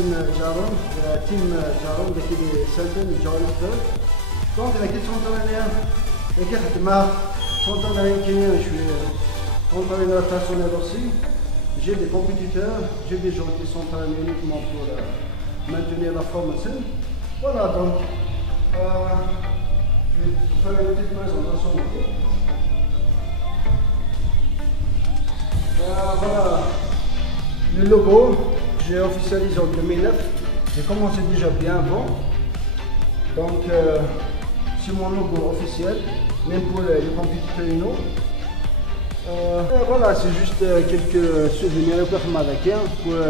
Hassan Jaron, team Jaron de Sultan Johannesburg. Donc la question de je suis entraîneur personnel aussi. J'ai des compétiteurs, j'ai des gens qui sont entraînés uniquement pour maintenir la forme saine. Voilà, donc je vais faire une petite présentation. Voilà le logo, j'ai officialisé en 2009. J'ai commencé déjà bien avant. Donc c'est mon logo officiel, même pour les compétiteurs UNO. Voilà, c'est juste quelques souvenirs pour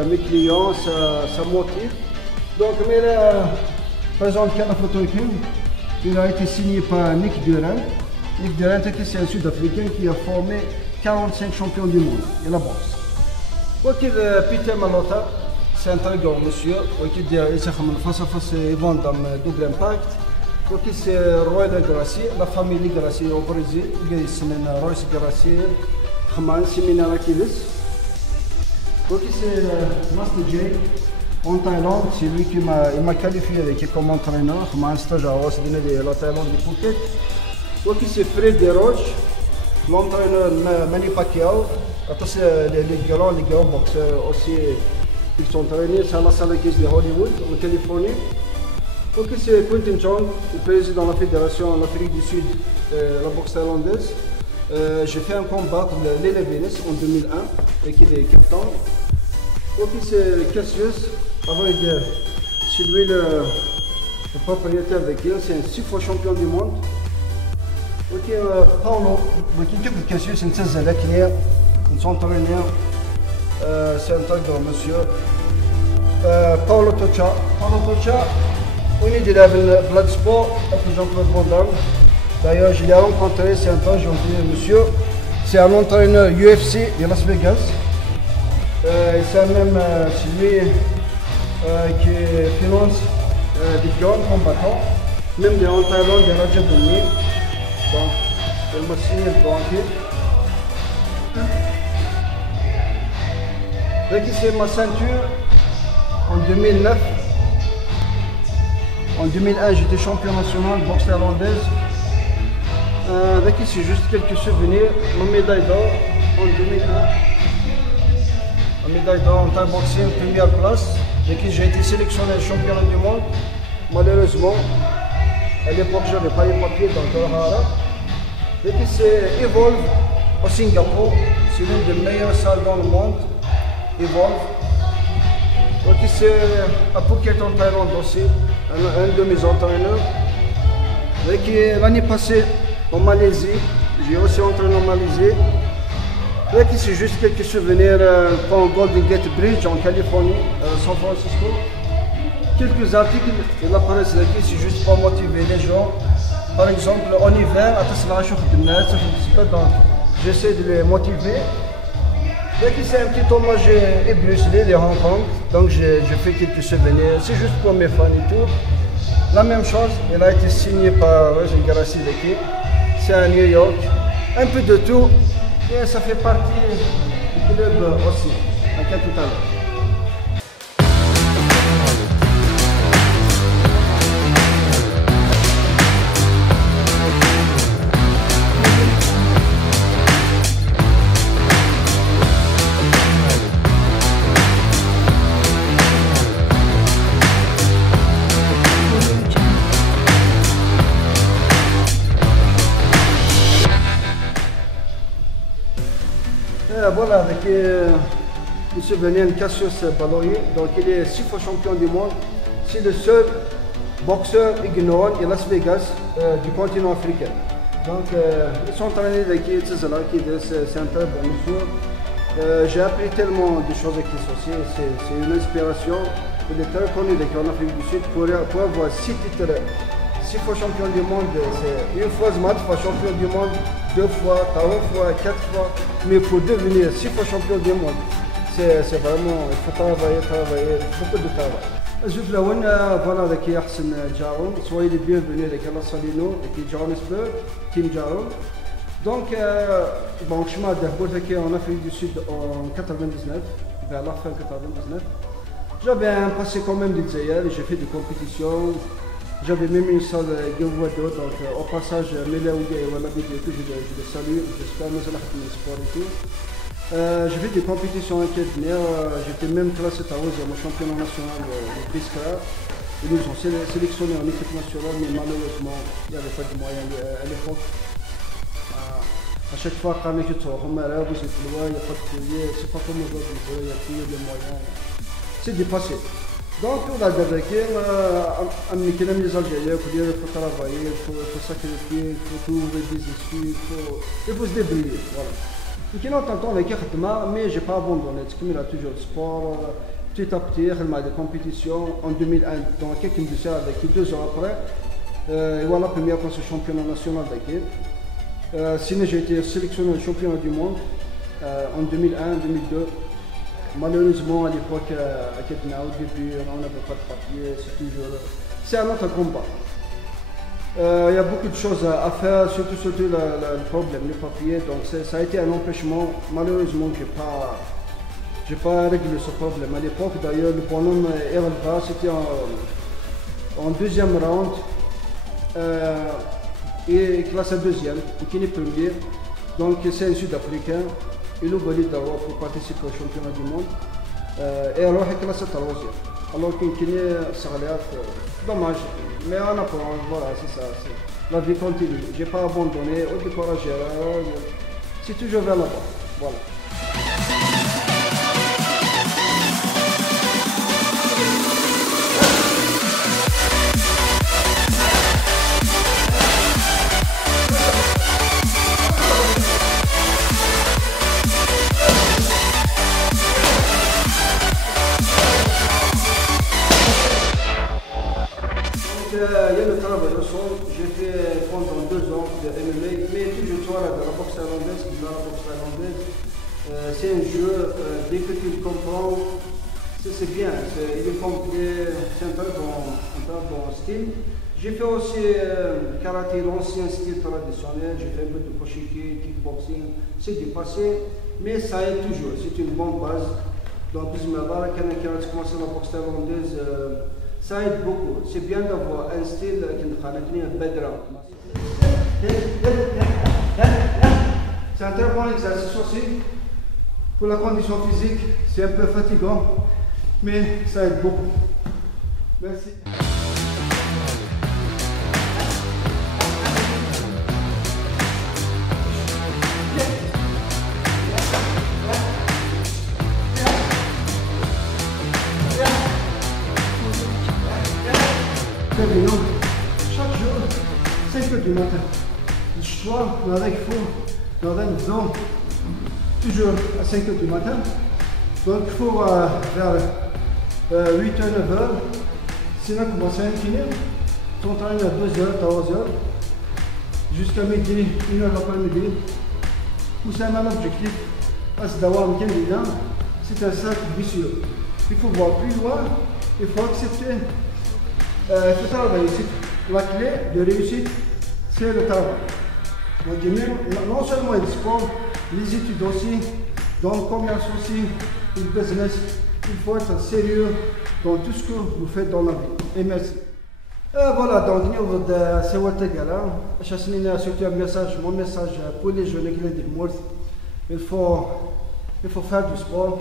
mes clients, ça motive. Donc, par exemple, la photo il a été signé par Nick Durant. Nick Durant, c'est un Sud-Africain qui a formé 45 champions du monde de la boxe. Peter Malota, c'est un très grand monsieur. Il est face à face dans Double Impact. C'est Roy Gracie, la famille Gracie au Brésil. C'est Royce Gracie, Khaman, Simina Rakilis. C'est Master J en Thaïlande. C'est lui qui m'a qualifié comme entraîneur. Khaman stage à la Thaïlande de Phuket. C'est Fred Desroches, l'entraîneur Manny Pacquiao. Les grands boxeurs aussi qui sont entraînés. C'est à la salle de Hollywood, en Californie. C'est Quentin Chong, le président de la Fédération de l'Afrique du Sud, la boxe thaïlandaise. J'ai fait un combat pour l'Ele Venus en 2001 avec les capitaines. C'est Cassius, c'est lui le propriétaire de Kiel, c'est un 6 fois champion du monde. Paulo, Cassius, c'est un entraîneur, c'est un très grand monsieur. Paulo Tocha. On est de la Bloodsport, avec Jean-Claude Van Damme. D'ailleurs, je l'ai rencontré, c'est un temps gentil monsieur. C'est un entraîneur UFC de Las Vegas. C'est même celui qui finance des grands combattants, même des en Thaïlande, des Rajab Duni. Donc, il m'a signé le banquier. Donc, c'est ma ceinture en 2009. En 2001, j'étais champion national de boxe thaïlandaise. Avec ici, juste quelques souvenirs. Ma médaille d'or en 2001. Ma médaille d'or en Thai boxing, première place. Avec qui j'ai été sélectionné champion du monde. Malheureusement, à l'époque, je n'avais pas les papiers dans le Hara. Avec qui c'est Evolve au Singapour. C'est l'une des meilleures salles dans le monde. Evolve. Donc c'est à Phuket en Thaïlande aussi, un de mes entraîneurs. L'année passée en Malaisie, j'ai aussi entraîné en Malaisie. C'est juste quelques souvenirs pour Golden Gate Bridge en Californie, San Francisco. Quelques articles qui apparaissent là, c'est juste pour motiver les gens. Par exemple, en hiver, j'essaie de les motiver. C'est un petit hommage et Bruce Lee de Hong Kong, donc j'ai fait quelques souvenirs, c'est juste pour mes fans et tout. La même chose, elle a été signée par Roger Gracie d'équipe, c'est à New York, un peu de tout, et ça fait partie du club aussi, à tout à l'heure. Voilà, avec le souvenir de Cassius Baloyi, donc il est 6 fois champion du monde. C'est le seul boxeur ignorant de Las Vegas du continent africain. Donc ils sont entraînés avec c'est un très bon monsieur. J'ai appris tellement de choses avec lui aussi, c'est une inspiration. Il est très connu en Afrique du Sud pour avoir 6 titres. 6 fois champion du monde, c'est une fois champion du monde, 2 fois, 3 fois, 4 fois, mais pour devenir 6 fois champion du monde, c'est vraiment, il faut travailler, beaucoup de travail. Je voilà avec Hassan Jaron, soyez les bienvenus avec Alain Salino, avec Johannesburg, Team Jaron. Donc, bon, je m'ai en Afrique du Sud en 99, vers la fin 99. J'avais un passé quand même d'Israël, j'ai fait des compétitions. J'avais même une salle Guéouado, donc au passage, Mela Ougué, voilà, je les salue, j'espère que nous allons faire du sport et tout. J'ai fait des compétitions en Kedner, j'étais même classé à 11e au championnat national de Briskara. Ils nous ont sélectionné en équipe nationale, mais malheureusement, il n'y avait pas de moyens à l'époque. À chaque fois, quand je suis vous êtes loin, il n'y a pas de courrier, c'est pas comme aujourd'hui, il y a des moyens. C'est dépassé. Donc, on a débarqué, les Algériens, il faut travailler, il faut sacrifier, il faut trouver des excuses, il faut se débrouiller. Voilà. Et qui n'entend avec mais je n'ai pas abandonné. Il a toujours le sport. Petit à petit, il a des compétitions en 2001, dans quelques musiciens avec 2 ans après. Et voilà, première fois ce championnat national avec. Sinon, j'ai été sélectionné au championnat du monde en 2001-2002. Malheureusement, à l'époque, à Kedna, au début, on n'avait pas de papier, c'est un autre combat. Il y a beaucoup de choses à faire, surtout le problème, les papiers. Donc ça a été un empêchement. Malheureusement, j'ai pas réglé ce problème. À l'époque, d'ailleurs, le bonhomme Erelba, c'était en deuxième round. Et classe 2e, qui est premier. Donc c'est un Sud-Africain. Il a validé pour participer au championnat du monde. Et alors, il est classé 3e. Alors qu'il est salaire, dommage. Mais on apprend, voilà, c'est ça. La vie continue. Je n'ai pas abandonné, au découragé. C'est toujours vers là-bas. Voilà. Il y a le travail au sol, j'ai fait pendant 2 ans de MMA, mais toujours de la boxe thaïlandaise, c'est un jeu, dès que tu le comprends, c'est bien, il est complet, c'est un très bon style. J'ai fait aussi karaté, l'ancien style traditionnel, j'ai fait un peu de koshiki, kickboxing, c'est dépassé, mais ça aide toujours, c'est une bonne base. Donc, quand on commence la boxe thaïlandaise, ça aide beaucoup. C'est bien d'avoir un style qui nous fait un background. C'est un très bon exercice aussi. Pour la condition physique, c'est un peu fatigant, mais ça aide beaucoup. Merci. Chaque jour, 5 h du matin. Le soir, on a dans un maison, toujours à 5 h du matin. Donc il faut vers 8 h, 9 h. Sinon, on commence à incliner. On travaille à 2 h, 3 h, jusqu'à midi, 1 h l'après-midi. C'est un objectif. C'est un cercle vicieux. Il faut voir plus loin, il faut accepter. Il faut travailler. La clé de réussite, c'est le travail. Donc, non seulement le sport, les études aussi, dans le commerce aussi, le business, il faut être sérieux dans tout ce que vous faites dans la vie. Et merci. Voilà, donc nous de Sewatagala, surtout un message, mon message pour les jeunes qui sont morts. Il faut faire du sport.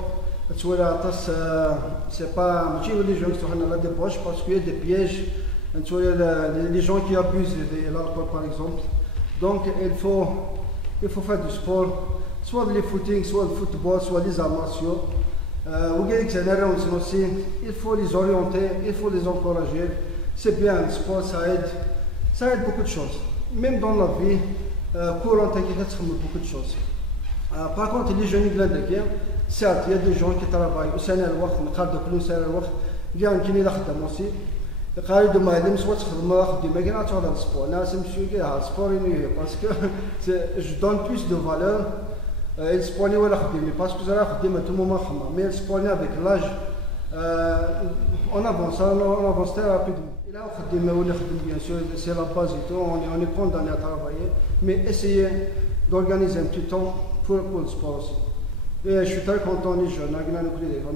C'est pas les gens qui sont dans la débauche parce qu'il y a des pièges. Les gens qui abusent de l'alcool par exemple. Donc il faut faire du sport, soit le footing, soit le football, soit les arts martiaux. Il faut les orienter, il faut les encourager. C'est bien, le sport ça aide beaucoup de choses. Même dans la vie courante, il y a beaucoup de choses. Par contre, les jeunes certes, il y a des gens qui travaillent au Sénégal, il y a un qui est là aussi. قاعد ما يلم سوات خدمة خدمة ما كاين عطوا هذا السبور ناس نمشيو كاع السبور ينوي باسكو جو دون بلوس دو فالور السبورني ولا خدمي باسكو زرا خدمة tout le monde خدمة mais السبورني avec l'âge on avance très rapidement. Il a خدمة ولا خدم bien sûr c'est la base et tout on est condamné à travailler mais essayez d'organiser un petit temps pour le sport aussi. Et je suis très content les jeunes en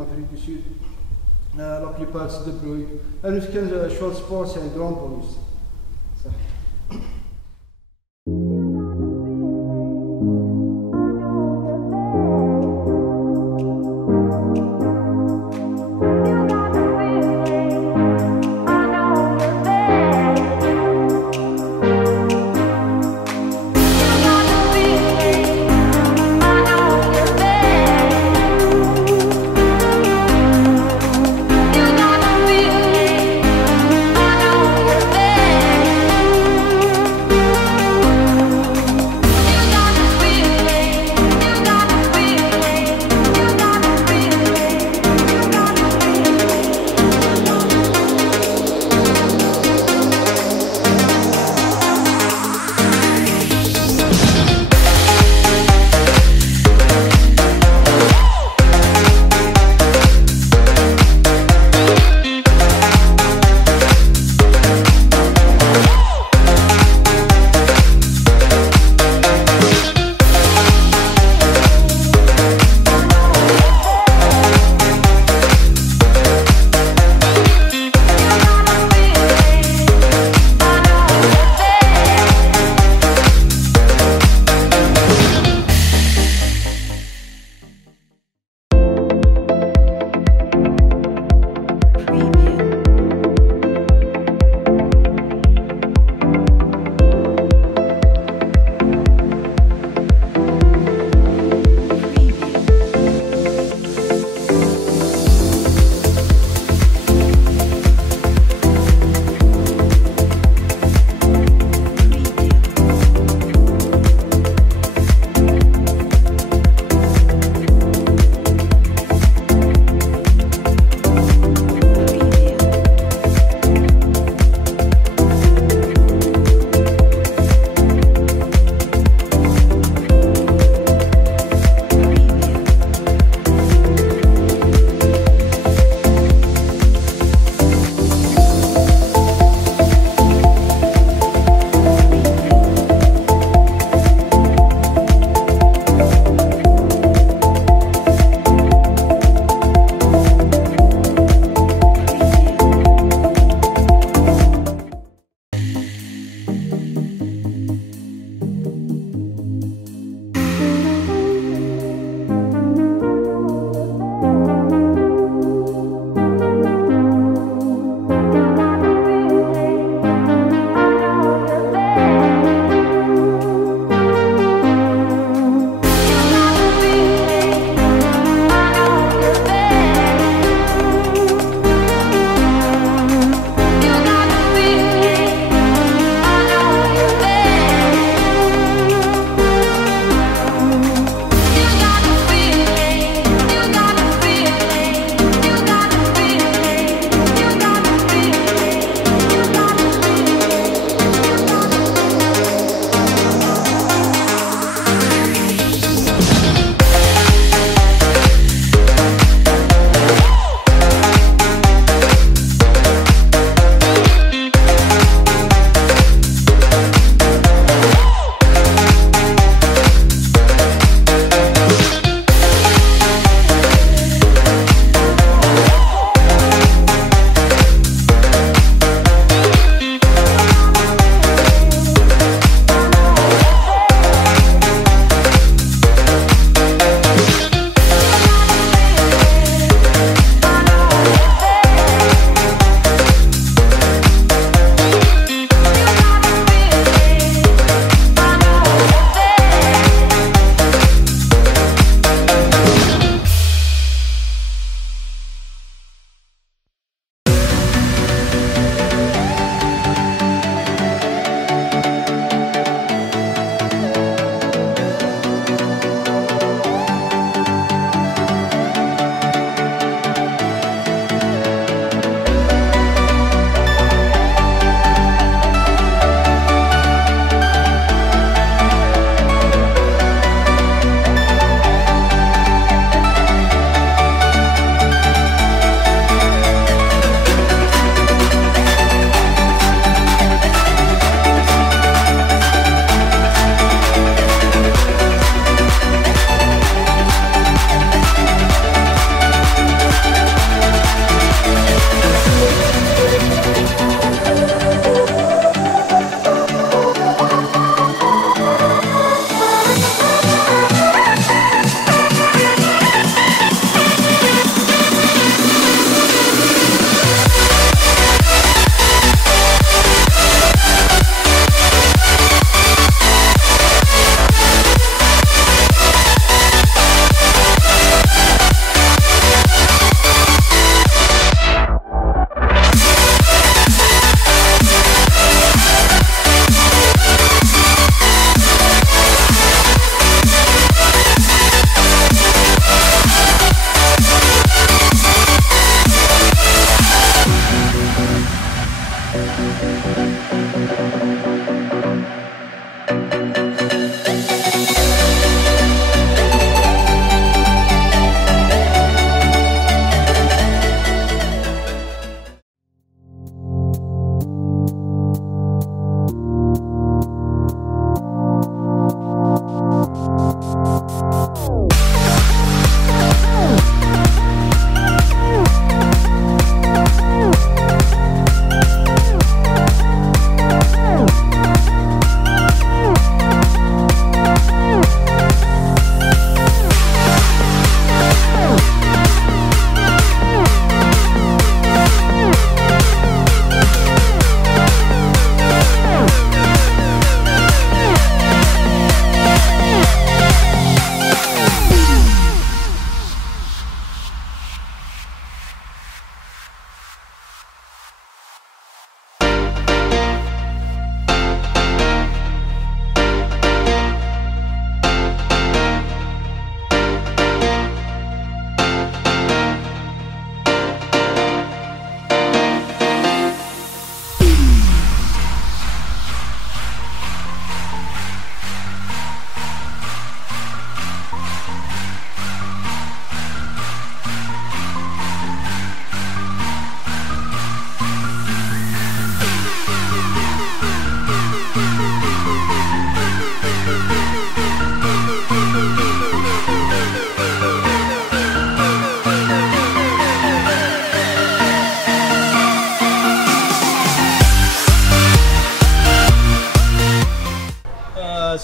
Afrique du Sud. La plupart se débrouillent. Et nous, quand short sport, c'est un grand bonus. Ça. You got the feeling, I know you're there.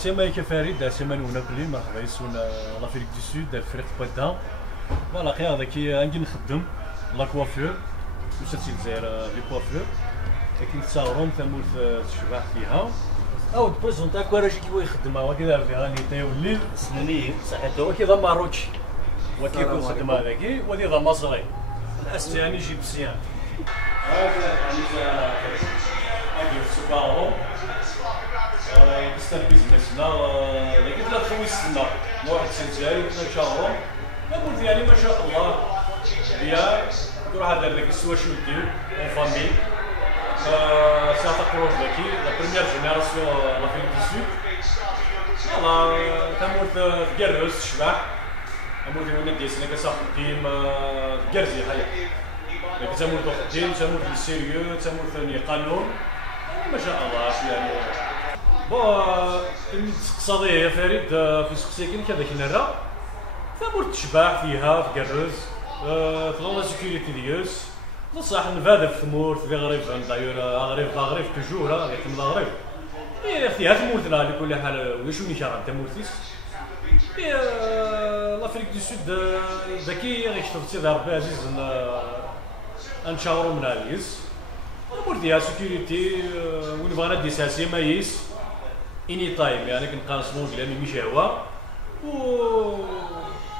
سيما كفريد سيما وناكلي مرحبا يسون لافريك دو سود الفريق بوينتان فوالا خير هذاك نجي نخدم لا كوافور وسيرتي الجزائر لي كوافور لكن تصاورهم ثمورت تشبع فيها او بريزونتا كواراش كيبغي يخدم هو كذا في غاني تايولي سنانيه صحيح هو وكذا ماروتشي وكيكون خدم هذاك ودي ذا مصري الاستاني جيبسيان هذا يعني هذا سوبارو يستر بيزنسنا لكن لا خويس سنة واحد سنتين ان شاء الله نقول يعني ما شاء الله بيان يروح هذا لك سوا شو دير اون فامي ساتقروش لكي لا بريمير جينيراسيون لافريك دو سود فوالا تموت تقرز شبح تموت هنا ديسنا كصاحب تيم تقرزي حياة لكن تموت خديم تموت سيريو تموت قانون ما شاء الله يعني الاقتصادية يا فريد في سوق ساكن كذا كنرا ثمور تشبع فيها تقرز لا سيكوريتي ديالس بصح نفاذ في ثمور في غريب داير غريب توجور يتم الغريب فيها ثمورتنا لكل حال ولا شو نشار تمورتيس لافريك دو سود ذكي غير شفت سيدي ربي عزيز نشاورو من عزيز الامور ديالها سيكوريتي وين بغينا دي ساسي مايس اني تايم يعني كنقاسمو كلامي ماشي هو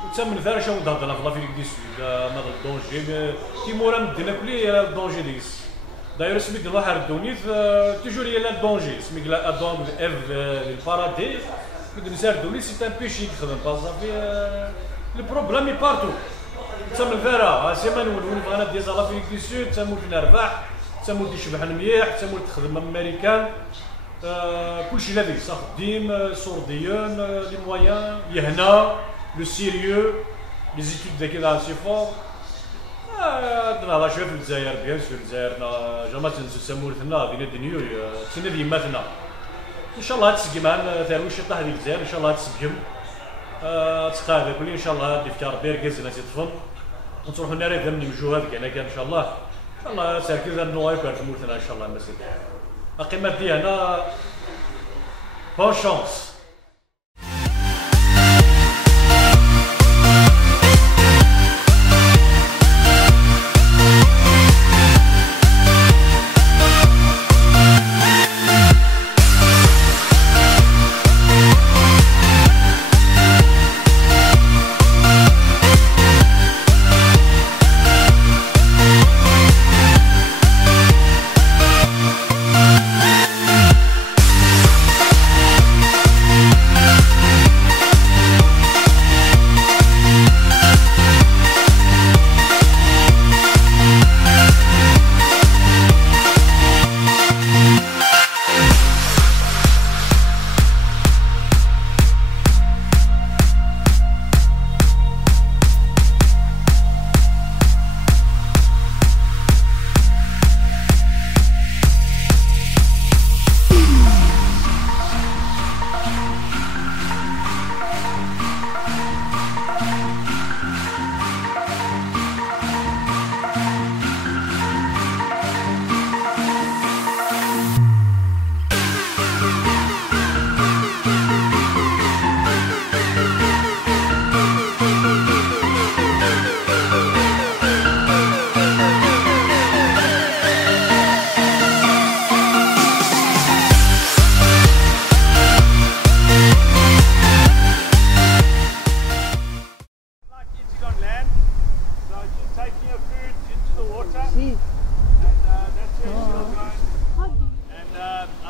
وتم مثال شنو نهضر في لافريك دو سود هذا الدونجي كيمورا مدينا كلي الدونجي ديس داير سميت الله حردوني توجور هي لا الدونجي سميت لا دون اف البارادي كنت نساردوني سي ان بيشي يخدم بصافي لو بروبليم بارتو تم الفرا سيما نقول بغينا ديال لافريك دو سود تمول نربح تمول يشبح مليح تمول تخدم امريكان كلشي لاباس صح ديم سورديون لي مويان يهنا لو سيريو لي زيتود داك لا سي فور درنا شويه في الجزائر بيان سور الجزائر جامع تنسو سمورتنا بين الدنيا تسنى ديماتنا ان شاء الله تسقي معنا تارويش طاح ديال الجزائر ان شاء الله تسقم تسقى كلي ان شاء الله دي فكار بيركز تدفن ونروحوا ناري ثمن نمشوا هذاك انا كان ان شاء الله ساكن نوايا كارت مورتنا ان شاء الله مسيت القيمه دي هنا بون شانس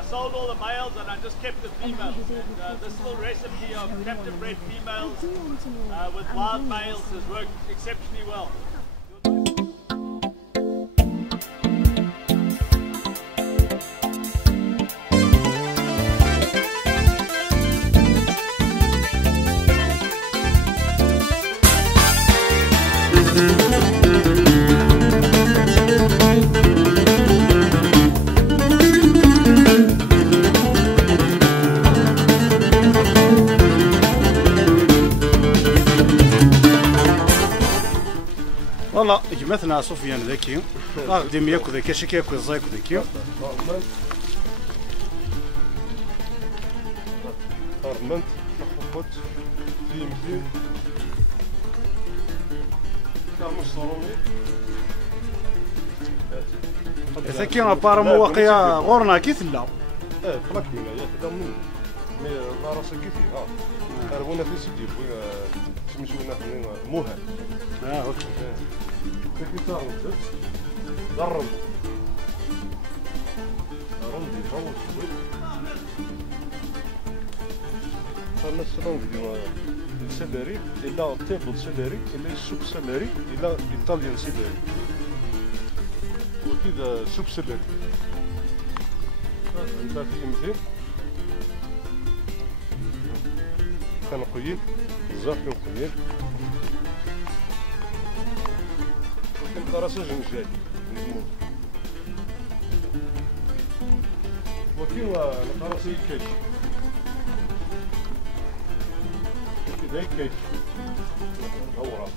sold all the males and I just kept the females. And this little recipe of captive bred females with wild males has worked exceptionally well. والله جمعتنا سفيان ذكي غادي ياكل ذكي شي كياكل الزايك ذكي فرمنت خفت في مدين كامل صالوني ساكن ابارمون واقيا غورنا كي ثلا فلاك من يا خدام مني مي لا راسك كيفي هربونا في سيدي خويا سميتونا موهان اوكي كيف صار نزلت ضرب رمضي فوت شوي صارنا السلام ديما السلاري إلا تيبل سلاري إلا السوب سلاري إلا إيطاليان سلاري وكذا سوب سلاري انت في مثيل كان قيل بزاف كان قيل كان دراسة جاي نجمو وكين القراصي كيش كذا كيش هورا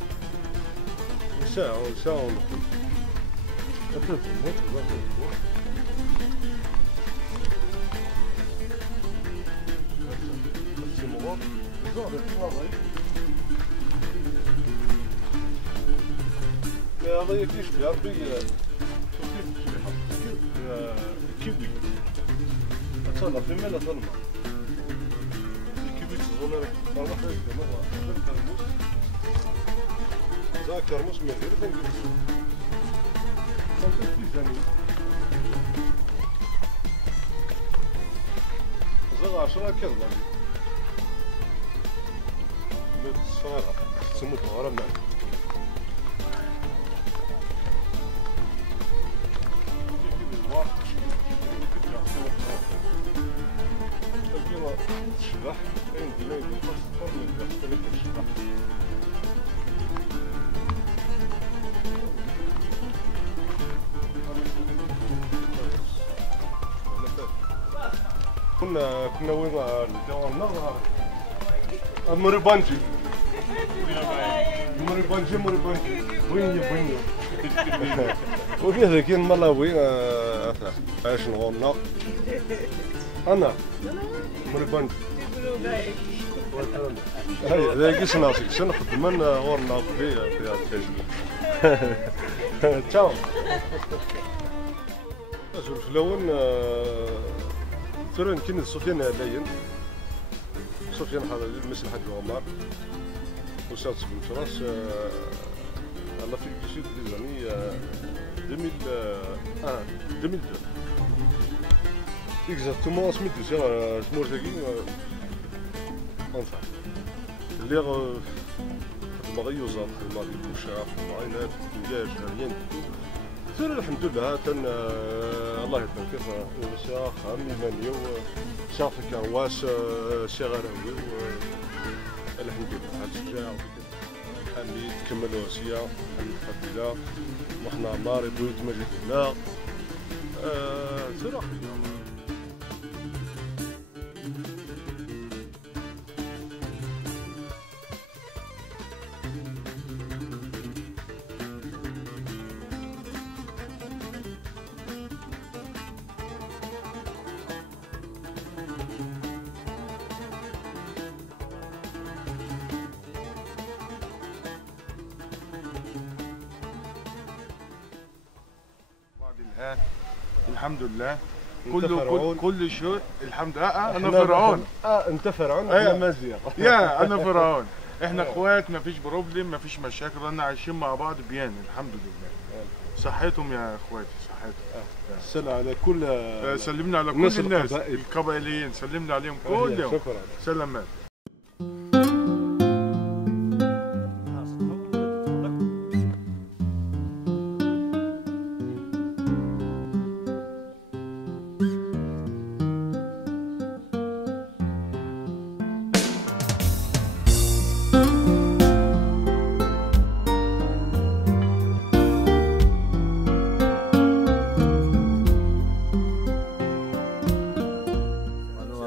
ساعة ونقول أكلت الموت هذا يكيش بعربي كيوي أتصنع في ملا ظلمة كيوي تظن أنا خير مرة كرموس ذا كرموس من غير ذنب صنطت في زني ذا 10 كذا صغيرة تسمو صغيرة من الشبح عندي ما يدي خاصة من يختلف الشبح كنا وين نهار مريبانجي وين وفيه ذاك الملاوي عايش نغنى انا مريبانجي هاي ذاك سناسي سنخدم من غورنا في هذا تشاو أجل فلون ترى يمكن سفيان لاين سفيان هذا المسلح حق عمر وسات بن فراس الله في الجسد des années 2002 exactement en 2002 je m'orgueille enfin اللي خدمة وزارة خدمة ديال الكوشة معاينات إنجاز ريان ترى الحمد لله كان الله يرحم كيف شيخ عمي مانيو شاف كرواس شي غراوي الحمد لله هاد الشجاع حميد كمل وصية حميد قبيلة وحنا ماري بويت مجد الله ترى الحمد لله كل شيء الحمد لله انا فرعون انت فرعون انا مزيغ يا انا فرعون احنا اخوات ما فيش بروبلم ما فيش مشاكل احنا عايشين مع بعض بيان الحمد لله صحتهم يا اخواتي صحتهم سلام على كل سلمنا على كل الناس القبائليين سلمنا عليهم كلهم شكرا سلامات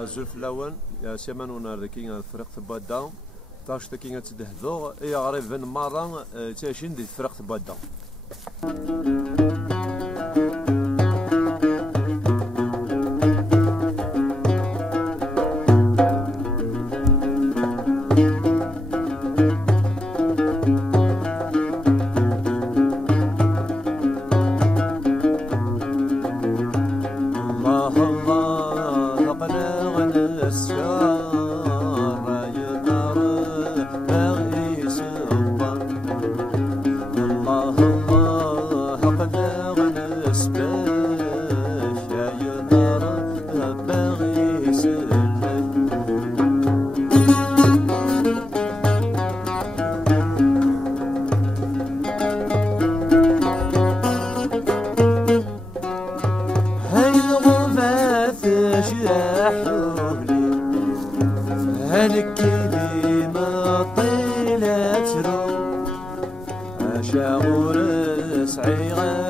زلف الأول يا سيمان ونار كي الفريق تبادا تاش كي تدهدو يا غريب مرة تاشين دي الفريق تبادا شاغور سعيغة